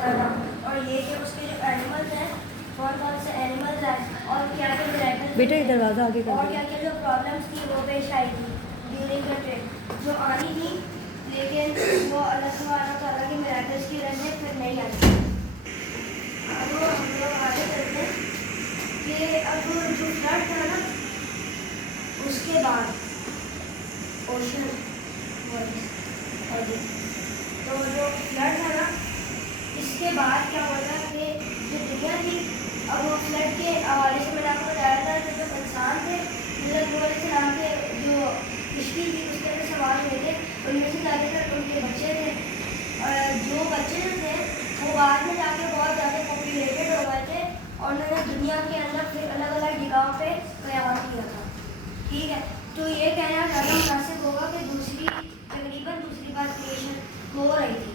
چھوڑا تھا، اور یہ کہ اس کے جو اینیملز ہیں کون کون سے اینیملز ہیں اور کیا کیا میریکلز بیٹا یہ دروازہ آگے کر اور دو. کیا کیا جو پرابلمس تھی وہ پیش آئی تھی ڈیورنگ دا ٹرپ جو آنی تھی، لیکن وہ اللہ سبحانہ تعالیٰ کے میریکلز کی وجہ سے پھر نہیں آئی. اب ہم لوگ آگے چلتے ہیں کہ اب جو فلڈ تھا نا اس کے بعد اوشن تو جو فلڈ تھا نا اس کے بعد کیا ہوتا کہ جو دنیا تھی اب وہ فلڈ کے حوالے سے میں نے آپ کو بتایا تھا کہ جو انسان تھے حضرت نوح علیہ السلام کے جو کشتی تھی اس کے اندر سوار ہوئے تھے ان میں سے زیادہ تر ان کے بچے تھے، اور جو بچے جو تھے وہ بعد میں جا کے بہت زیادہ پاپولیٹڈ ہو گئے تھے اور انہوں نے دنیا کے اندر پھر الگ الگ جگہوں پہ قیام کیا تھا. ٹھیک ہے، تو یہ کہنا زیادہ مناسب ہوگا کہ تقریباً دوسری بار کریشن ہو رہی تھی،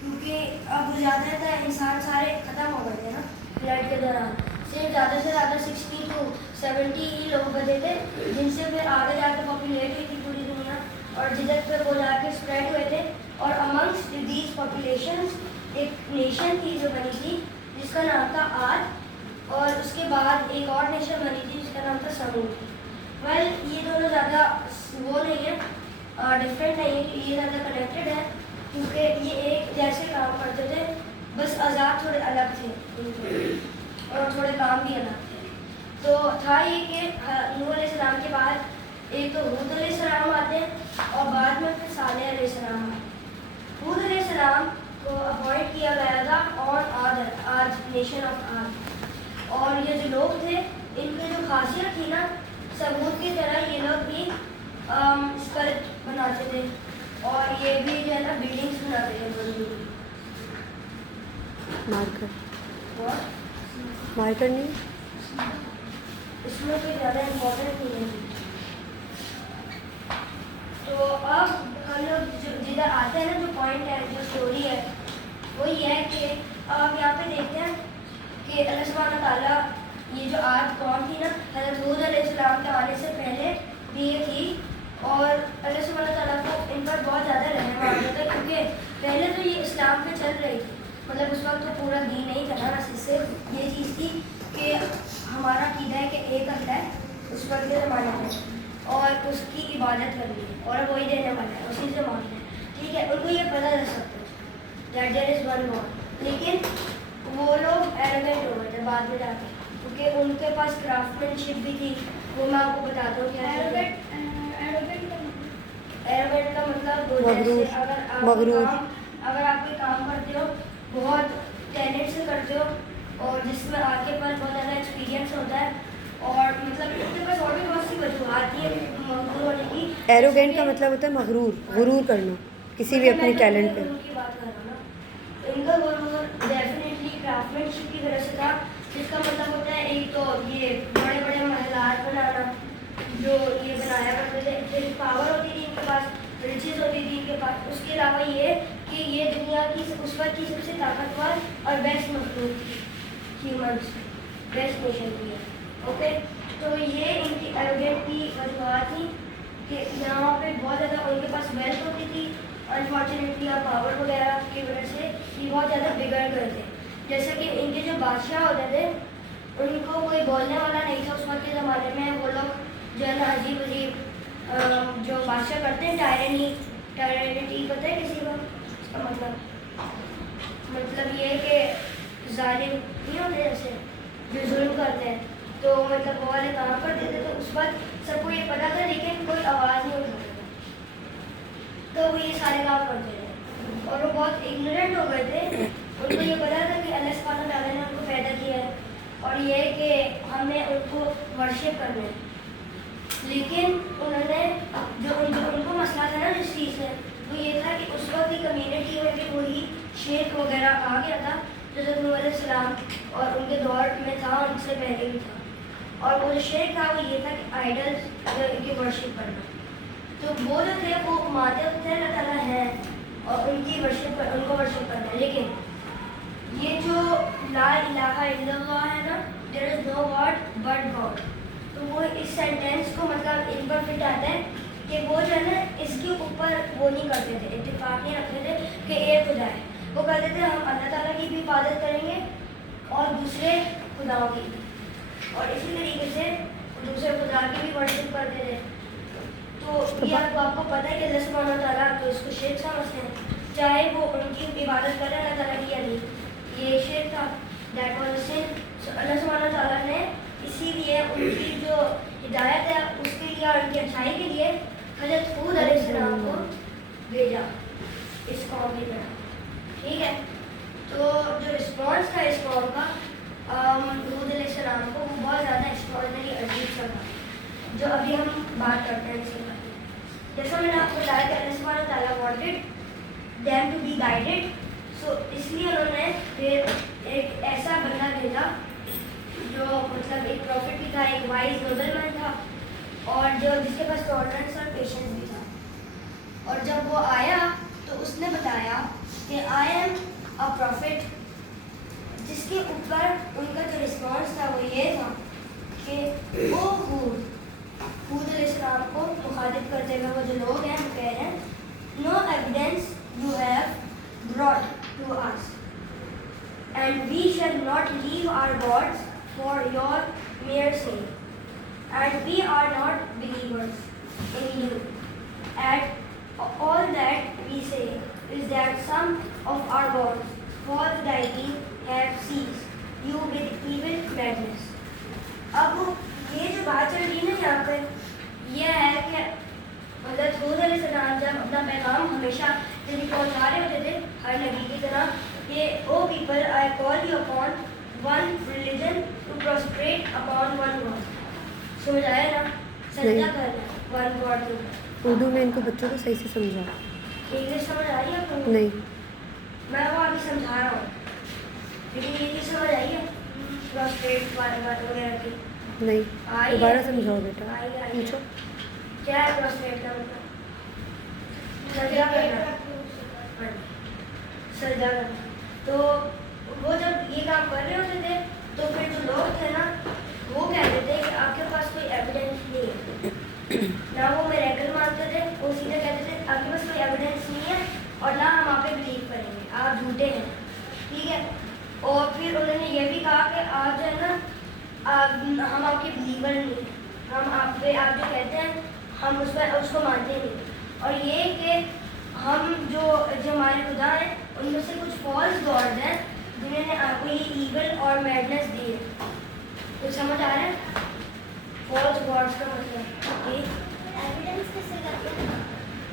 کیونکہ اب زیادہ تر انسان سارے ختم ہو گئے تھے نا فلڈ کے دوران. صرف زیادہ سے زیادہ 60 to 70 ہی لوگ بچے تھے جن سے پھر آگے جا کے پاپولیٹ ہوئی تھی پوری دنیا اور جدھر پہ وہ جا کے اسپریڈ ہوئے تھے. اور امنگسٹ دیز پاپولیشنز ایک نیشن تھی جو بنی تھی جس کا نام تھا عاد، اور اس کے بعد ایک اور نیشن بنی تھی جس کا نام تھا سمود. یہ دونوں زیادہ وہ نہیں ہے، ڈفرینٹ نہیں ہے، یہ زیادہ کنیکٹڈ ہے کیونکہ یہ ایک جیسے کام کرتے تھے، بس آزاد تھوڑے الگ تھے اور تھوڑے کام بھی الگ تھے. تو تھا یہ کہ نوح علیہ السلام کے بعد ایک تو ہود علیہ السلام آتے ہیں اور بعد میں پھر صالح علیہ السلام آتے ہیں. ہود علیہ السلام کو اپوائنٹ کیا گیا تھا اور آج نیشن آف آج، اور یہ جو لوگ تھے ان کی جو خاصیت تھی نا ثمود کی طرح یہ لوگ بھی اسکلپٹ بناتے تھے اور یہ بھی جو ہے نا بلڈنگس بناتے تھے بڑی بڑی. مارکر نہیں اس میں کوئی زیادہ امپورٹنٹ نہیں ہے. تو اب ہم لوگ جدھر آتے ہیں نا جو پوائنٹ ہے جو اسٹوری ہے وہ یہ ہے کہ اب آپ یہاں پہ دیکھتے ہیں کہ اللہ سبحانہ تعالیٰ یہ جو آج قوم تھی نا حضرت ہود علیہ السلام کے آنے سے پہلے بھی یہ تھی اور اللہ سبحانہ تعالیٰ کو ان پر بہت زیادہ رحم آ گیا تھا کیونکہ پہلے تو یہ اسلام پہ چل رہی تھی، مطلب اس وقت تو پورا دین نہیں تھا نا، اس سے یہ چیز تھی کہ ہمارا عقیدہ ہے کہ ایک اللہ ہے اس وقت کے زمانے میں اور اس کی عبادت کرنی ہے اور وہی دینے والا ہے اسی سے مانگنا ہے. ٹھیک ہے، ان کو یہ پتہ چل سکتا ہے that there is one God, لیکن وہ لوگ ایروگینٹ ہو گئے تھے بعد میں جا کے کیونکہ ان کے پاس کرافٹ مین شپ بھی تھی. وہ میں آپ کو بتاتا ہوں کیا ایروگینٹ کا مطلب اگر آپ کوئی کام کرتے ہو بہت ٹیلنٹ سے کرتے ہو اور جس میں آپ کے پاس بہت زیادہ ایکسپیرینس ہوتا ہے اور مطلب اس کے پاس اور بھی بہت سی وجوہات ہیں مغرور ہونے کی. ایروگینٹ کا مطلب ہوتا ہے مغرور، غرور کرنا کسی بھی اپنے ٹیلنٹ پہ. کی بات کر رہا ہوں نا، ان کا غرور ڈیفینیٹلی کرافٹ مین شپ کی وجہ سے تھا جس کا مطلب ہوتا ہے ایک تو یہ بڑے بڑے محلات بنانا جو یہ بنایا کرتے تھے، پھر پاور ہوتی تھی ان کے پاس، ریچز ہوتی تھی ان کے پاس. اس کے علاوہ یہ کہ یہ دنیا کی اس وقت کی سب سے طاقتور اور بیسٹ مخلوق تھی، ہیومنس بیسٹ نیشن کی ہے. اوکے، تو یہ ان کی ایروگینٹ کی وجوہات تھیں کہ یہاں پہ بہت زیادہ ان کے پاس ویلتھ ہوتی تھی، انفارچونیٹلی اور پاور وغیرہ کی وجہ سے یہ بہت زیادہ بگڑ گئے تھے. جیسے کہ ان کے جو بادشاہ ہوتے تھے ان کو کوئی بولنے والا نہیں تھا اس وقت کے زمانے میں. وہ لوگ جو ہے نا عجیب عجیب جو بادشاہ کرتے ہیں ٹائرینٹی پتہ ہے کسی کو اس کا مطلب یہ کہ ظالم نہیں ہوتے جیسے جو ظلم کرتے ہیں، تو مطلب وہ والے کام کرتے تھے. تو اس وقت سب کو یہ پتا تھا لیکن کوئی آواز نہیں اٹھاتا تھا، تو وہ یہ سارے کام کرتے تھے اور وہ بہت اگنورینٹ ہو گئے تھے. ان کو یہ پتا تھا کہ اللہ سبحانہ تعالیٰ نے ان کو پیدا کیا ہے اور یہ کہ ہم نے ان کو ورشپ کرنا ہے، لیکن انہوں نے جو ان کو مسئلہ تھا نا جس چیز سے وہ یہ تھا کہ اس وقت کی کمیونٹی میں بھی وہی شیخ وغیرہ آ گیا تھا جو حضرت نوح علیہ السلام اور ان کے دور میں تھا، ان سے پہلے بھی تھا. اور وہ جو شیخ تھا وہ یہ تھا کہ آئیڈلس کی ورشپ کرنا. تو وہ جو تھے وہ مانتے تھے اللہ تعالیٰ ہے اور ان کی ورشپ ان کو ورشپ کرنا ہے. لیکن یہ جو لا الہ الا اللہ ہے نا، دیر از نو گاڈ بٹ گاڈ، تو وہ اس سینٹینس کو مطلب ان پر فٹ آتا ہے کہ وہ جو ہے نا اس کے اوپر وہ نہیں کرتے تھے، اتفاق نہیں رکھتے تھے کہ ایک ہو جائے. وہ کہتے تھے ہم اللہ تعالیٰ کی عبادت کریں گے اور دوسرے خداؤں کی، اور اسی طریقے سے دوسرے خدا کی بھی ورشپ کرتے تھے. تو یہ آپ کو پتہ ہے کہ اللہ سبحانہ وتعالیٰ تو اس کو شرک سمجھتے ہیں، چاہے وہ ان کی عبادت کریں اللہ تعالیٰ کی یا نہیں. یہ شرک تھا، دیٹ واز sin. اللہ سبحانہ وتعالیٰ نے اسی لیے ان کی جو ہدایت ہے اس کے لیے اور ان کی اچھائی کے لیے حضرت ہود علیہ السلام کو بھیجا اس قوم کی طرح. ٹھیک ہے، تو جو رسپانس تھا اس قوم کا ہود علیہ السلام کو، وہ بہت زیادہ ایکسٹراڈنری عجیب سا تھا، جو ابھی ہم بات کرتے ہیں اس کے بارے میں. جیسا میں نے آپ کو بتایا کہ اللہ سبحانہ تعالیٰ wanted them to be guided, so اس لیے انہوں نے پھر ایک ایسا بندہ بھیجا جو مطلب ایک پروفٹ بھی تھا، ایک وائز نوبل مین تھا، اور جو جس کے پاس ٹالرنس اور پیشنس بھی تھا. اور جب وہ آیا تو اس نے بتایا کہ آئی ایم اے پروفٹ، جس کے اوپر ان کا جو رسپانس تھا وہ یہ تھا کہ او ہود علیہ السلام کو مخاطب کرتے ہوئے وہ جو لوگ ہیں وہ کہہ رہے ہیں no evidence you have brought to us and we shall not leave our gods for your mere sake, and we are not believers in you. And all that we say is that some of our gods, false deities, have seized you with evil madness. اب یہ جو بات چل رہی ہے نا یہاں پہ، یہ ہے کہ حضرت ہود علیہ السلام جب اپنا پیغام ہمیشہ یعنی پہنچا رہے ہوتے تھے ہر نبی کی طرح کہ O people I call you upon one religion to prosperate upon one God. سمجھ آیا نا؟ سجدہ کرنا ون گاڈ کے اوپر. اردو میں ان کو بچوں کو صحیح سے سمجھا. انگلش سمجھ آ رہی ہے آپ کو؟ نہیں. میں وہ ابھی سمجھا رہا ہوں، لیکن یہ چیز سمجھ آئی ہے پروسپریٹ وغیرہ کی؟ نہیں، دوبارہ سمجھاؤ بیٹا. پوچھو کیا ہے پروسپریٹ کا مطلب؟ سجدہ کرنا. سجدہ کرنا. تو وہ جب یہ کام کر رہے ہوتے تھے تو پھر جو لوگ تھے نا وہ کہتے تھے کہ آپ کے پاس کوئی ایویڈینس نہیں ہے، نہ وہ میریکل مانتے تھے، وہ سیدھے کہتے تھے آپ کے پاس کوئی ایویڈینس نہیں ہے اور نہ ہم آپ پہ بلیو کریں گے، آپ جھوٹے ہیں. ٹھیک ہے، اور پھر انہوں نے یہ بھی کہا کہ آپ جو ہے نا ہم آپ کے بلیور نہیں ہیں، ہم آپ پہ آپ جو کہتے ہیں ہم اس کو مانتے نہیں. اور یہ کہ ہم جو ہمارے خدا ہیں ان میں سے کچھ فالس گاڈز ہیں جنہوں نے آپ کو یہ ایول اور میڈنس دی ہے. کچھ سمجھ آ رہا ہے فالس گاڈز کا مطلب؟ ایویڈنس کیسے کرتے ہیں؟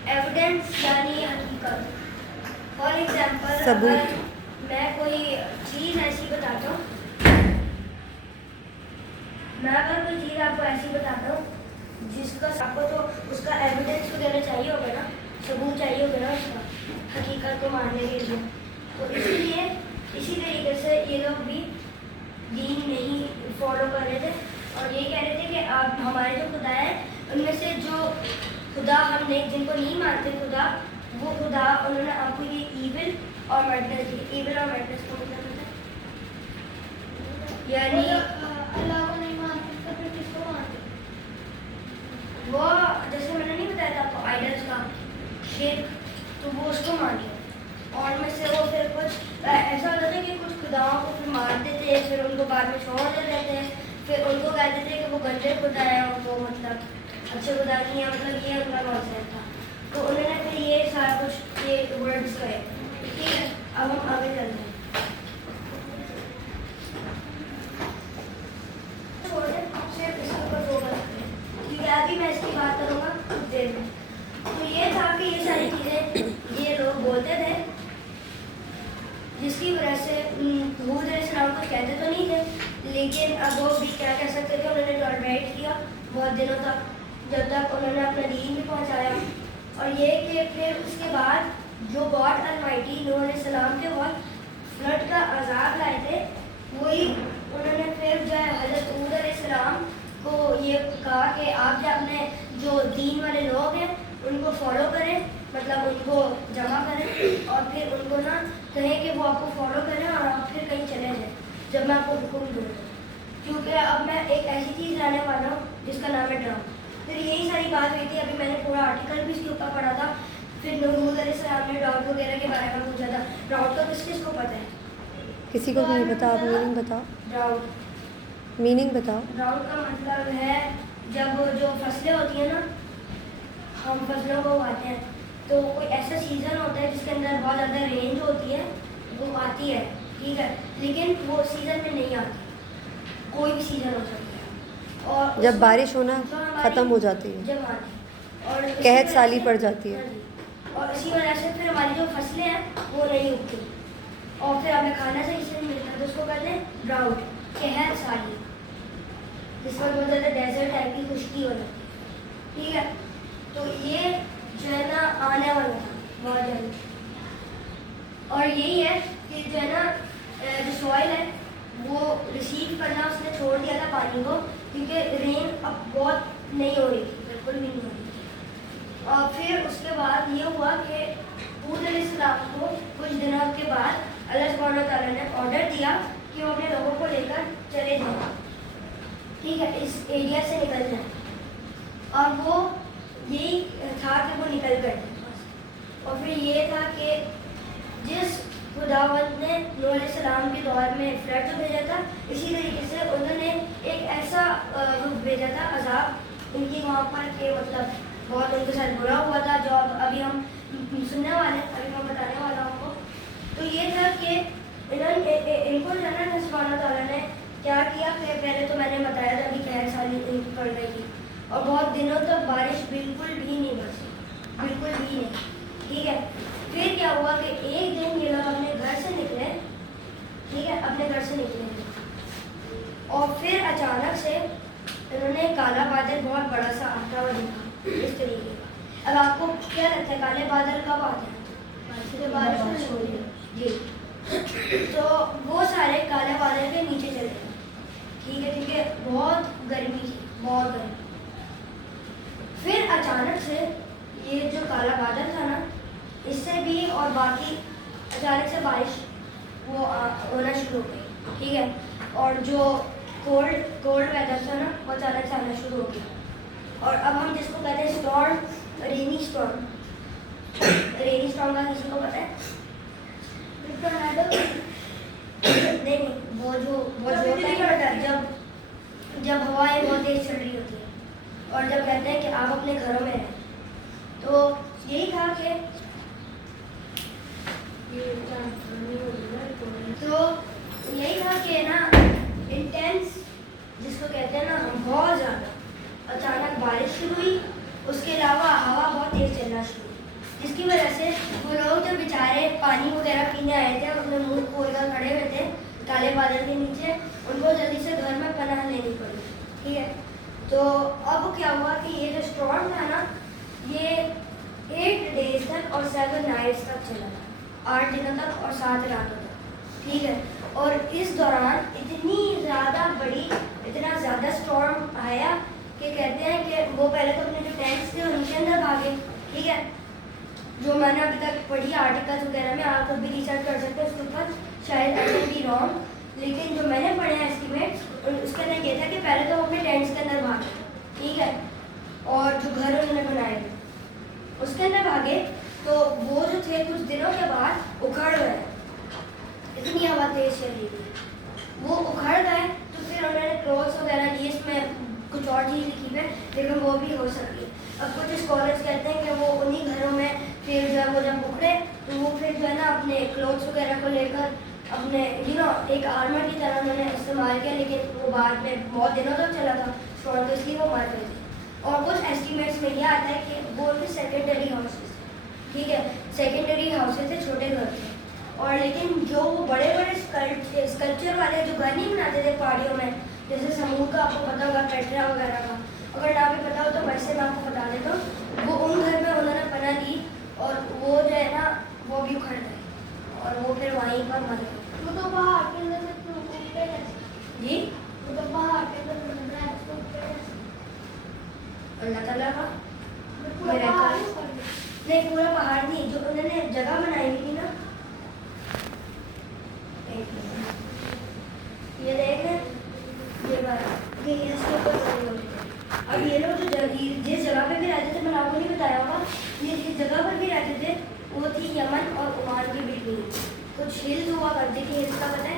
ایویڈنس یعنی حقیقت. فار ایگزامپل اگر میں کوئی چیز ایسی بتاتا ہوں، میں اگر کوئی چیز آپ کو ایسی بتاتا ہوں جس کا آپ کو تو اس کا ایویڈنس وغیرہ چاہیے ہوگا نا، ثبوت چاہیے ہوگا نا اس کا حقیقت کو ماننے کے لیے. تو اسی طریقے سے یہ لوگ بھی دین نہیں فالو کر رہے تھے اور یہ کہہ رہے تھے کہ آپ ہمارے جو خدا ہیں ان میں سے جو خدا ہم نے جن کو نہیں مانتے خدا، وہ خدا انہوں نے آپ کو یہ ایول اور میڈنس دی. ایول اور میڈنس کا مطلب ہوتا ہے یعنی اللہ کو نہیں مانتے تو پھر کس کو مانتے؟ وہ جیسے میں نے نہیں بتایا تھا آپ کو آئیڈلس کا شرک، تو وہ اس کو مان لیا. اور میں سے وہ پھر کچھ ایسا ہوتا تھا کہ کچھ خداؤں کو پھر مارتے تھے، پھر ان کو بعد میں چھوڑ دیتے تھے، پھر ان کو کہتے تھے کہ وہ گندے خدا ہیں، وہ مطلب اچھے خدا نہیں ہیں، مطلب یہ ان کا کانسیپٹ تھا. تو انہوں نے پھر یہ سارا کچھ یہ ورڈس کہے. ٹھیک ہے، اب ہم آگے چلتے ہیں. صرف اس کے اوپر فوکس کریں کیونکہ ابھی میں اس کی بات کروں گا کچھ دیر میں. تو یہ تھا کہ یہ ساری چیزیں یہ لوگ بولتے تھے جس کی وجہ سے حود علیہ السلام کو کہتے تو نہیں تھے، لیکن اب وہ بھی کیا کہہ سکتے تھے. انہوں نے ٹالریٹ کیا بہت دنوں تک، جب تک انہوں نے اپنا دین بھی پہنچایا. اور یہ کہ پھر اس کے بعد جو گاڈ المائٹی نوح علیہ السلام کے وقت فلڈ کا عذاب لائے تھے، وہی انہوں نے پھر جو ہے حضرت حود علیہ السلام کو یہ کہا کہ آپ جو اپنے جو دین والے لوگ ہیں ان کو فالو کریں، مطلب ان کو جمع کریں اور پھر ان کو نا کہیں کہ وہ آپ کو فالو کریں اور آپ پھر کہیں چلے جائیں جب میں آپ کو حکم دوں. کیونکہ اب میں ایک ایسی چیز لانے والا ہوں جس کا نام ہے ڈراؤن. پھر یہی ساری بات ہوئی تھی، ابھی میں نے پورا آرٹیکل بھی اس کے اوپر پڑھا تھا. پھر حود علیہ السلام نے ڈراؤٹ وغیرہ کے بارے میں پوچھا تھا. ڈراؤٹ کا کس کو پتہ ہے؟ کسی کو نہیں پتا, آپ میننگ بتاؤ, ڈراؤٹ. میننگ بتاؤ. ڈراؤٹ کا مطلب ہے جب جو فصلیں ہوتی ہیں نا, ہم فصلوں کو اگاتے ہیں تو کوئی ایسا سیزن ہوتا ہے جس کے اندر بہت زیادہ رینج ہوتی ہے, وہ آتی ہے, ٹھیک ہے, لیکن وہ سیزن میں نہیں آتی, کوئی بھی سیزن ہو سکتا ہے. اور جب بارش ہونا ختم ہو جاتی ہے, جب آتی اور قحط سالی پڑ جاتی ہے. اور اسی وجہ سے پھر ہماری جو فصلیں ہیں وہ نہیں اگتی اور پھر ہمیں کھانا صحیح سے نہیں ملتا, تو اس کو کہتے ہیں ڈراؤٹ, قحط سالی, جس پر بہت زیادہ ڈیزرٹ ٹائپ کی خشکی ہو جاتی ہے, ٹھیک ہے. تو یہ جو ہے نا آنے والا تھا بہت جلد, اور یہی ہے کہ جو ہے نا جو سوائل ہے وہ ریسیو کرنا اس نے چھوڑ دیا تھا پانی کو, کیونکہ رین اب بہت نہیں ہو رہی تھی, بالکل بھی نہیں ہو رہی تھی. اور پھر اس کے بعد یہ ہوا کہ حود علیہ السلام کو کچھ دنوں کے بعد اللہ سبحانہ و تعالیٰ نے آرڈر دیا کہ وہ اپنے لوگوں کو لے کر چلے جائیں, ٹھیک ہے, اس ایریا سے نکل جائیں. اور وہ یہی تھا کہ وہ نکل گئے. اور پھر یہ تھا کہ جس خداوند نے نوح علیہ السلام کے دور میں فلڈ کو بھیجا تھا, اسی طریقے سے انہوں نے ایک ایسا بھیجا تھا عذاب ان کی وہاں پر کہ مطلب بہت ان کے ساتھ برا ہوا تھا, جو ابھی ہم سننے والے ہیں, ابھی میں بتانے والا ہوں کو. تو یہ تھا کہ ان کو جو ہے نا سبحانہ تعالیٰ نے کیا کیا کہ پہلے تو میں نے بتایا تھا کہ قحط سالی ان کی پڑ رہی تھی اور بہت دنوں تک بارش بالکل بھی نہیں برسی, بالکل بھی نہیں, ٹھیک ہے. پھر کیا ہوا کہ ایک دن یہ لوگ اپنے گھر سے نکلے, ٹھیک ہے, اپنے گھر سے نکلے, اور پھر اچانک سے انہوں نے کالا بادل بہت بڑا سا آتا ہوا دیکھا اس طریقے کا. اب آپ کو کیا لگتا ہے کالے بادل کب آتے ہیں؟ بارش ہو رہی ہے, جی. تو وہ سارے کالے بادل کے نیچے چلے گئے, ٹھیک ہے, کیونکہ بہت گرمی تھی, بہت گرمی. پھر اچانک سے یہ جو کالا بادل تھا نا, اس سے بھی اور باقی اچانک سے بارش وہ ہونا شروع ہو گئی, ٹھیک ہے. اور جو کولڈ ویدر تھا نا وہ اچانک سے آنا شروع ہو گیا. اور اب ہم جس کو کہتے ہیں storm, rainy storm, rainy storm کا کسی کو پتہ ہے؟ نہیں, وہ جو جب ہوائیں بہت تیز چل رہی ہوتی ہیں اور جب کہتے ہیں کہ آپ اپنے گھروں میں رہیں, تو یہی تھا کہ نا انٹینس جس کو کہتے ہیں نا بہت زیادہ اچانک بارش شروع ہوئی, اس کے علاوہ ہوا بہت تیز چلنا شروع ہوئی, جس کی وجہ سے وہ لوگ جو بیچارے پانی وغیرہ پینے آئے تھے اور اپنے منہ کھول کر کھڑے ہوئے تھے کالے بادل کے نیچے, ان کو جلدی سے گھر میں پناہ لینی پڑی, ٹھیک ہے. تو اب کیا ہوا کہ یہ جو اسٹارم تھا نا یہ 8 days تک اور 7 nights تک چلا تھا, 8 دنوں تک اور 7 راتوں تک, ٹھیک ہے. اور اس دوران اتنی زیادہ بڑی, اتنا زیادہ اسٹارم آیا کہ کہتے ہیں کہ وہ پہلے تو اپنے جو ٹینٹس تھے ان کے اندر بھاگے, ٹھیک ہے. جو میں نے ابھی تک پڑھی آرٹیکلس وغیرہ میں, آپ بھی ریسرچ کر سکتے ہیں اس کے اوپر, شاید آئی کین بی رانگ, لیکن جو میں نے پڑھے ہیں اسٹیمیٹس اس کے اندر یہ تھا کہ پہلے تو وہ اپنے ٹینٹس کے اندر بھاگے, ٹھیک ہے, اور جو گھر انہوں نے بنائے اس کے اندر بھاگے. تو وہ جو تھے کچھ دنوں کے بعد اکھڑ گئے, اتنی ہوا تیز چل رہی تھی, وہ اکھڑ گئے. تو پھر انہوں نے کلوتھس وغیرہ لیے, اس میں کچھ اور چیز لکھی ہے لیکن وہ بھی ہو سکتی ہے. اب کچھ اسکالرس کہتے ہیں کہ وہ انہی گھروں میں پھر جب اکھڑے تو وہ پھر جو ہے نا اپنے کلوتھس وغیرہ کو لے کر اپنے ایک آرمر کی طرح انہوں نے استعمال کیا, لیکن وہ بعد میں بہت دنوں تک چلا تھا اسٹارم, تو اس لیے وہ مر گئے تھے. اور کچھ ایسٹیمیٹس میں یہ آتا ہے کہ وہ ان کے سیکنڈری ہاؤسز تھے, ٹھیک ہے, سیکنڈری ہاؤسز تھے, چھوٹے گھر تھے. اور لیکن جو وہ بڑے اسکلپچر والے جو گھر نہیں بناتے تھے پہاڑیوں میں, جیسے سمود کا آپ کو پتہ ہوگا, پیٹرا وغیرہ کا, اگر نہ بھی پتہ ہو تو ویسے میں آپ کو بتا دیتا ہوں, وہ ان گھر میں انہوں نے پناہ دی اور وہ جو ہے نا وہ بھی اکھڑ گئے اور وہ پھر وہیں پر مر گئے. وہ تو پہاڑ کے اندر سے اٹھتے ہیں, جی, وہ تو پہاڑ کے اندر بن رہا ہے, اس کو اٹھتے ہیں اللہ تعالیٰ کا پورا پہاڑ ہی کر دیا. نہیں, پورا پہاڑ نہیں, جو انہوں نے جگہ بنائی ہوئی تھی نا, یہ دیکھ رہے یہ بات کہ اس کے اوپر بنے ہوئے تھے. اب یہ لوگ جو جس جگہ پہ بھی رہتے تھے, میں نے آپ کو نہیں بتایا ہوگا, یہ جس جگہ پر بھی رہتے تھے وہ تھی یمن اور عمان کی بٹوین. کچھ ہلز ہوا کرتی تھی, ہلز کا پتہ ہے,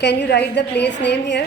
Can you write the place name here?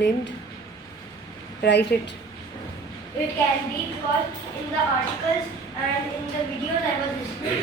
named? Write it. It can be because in the articles and in the videos I was listening,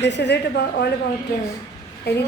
This is it about all about anything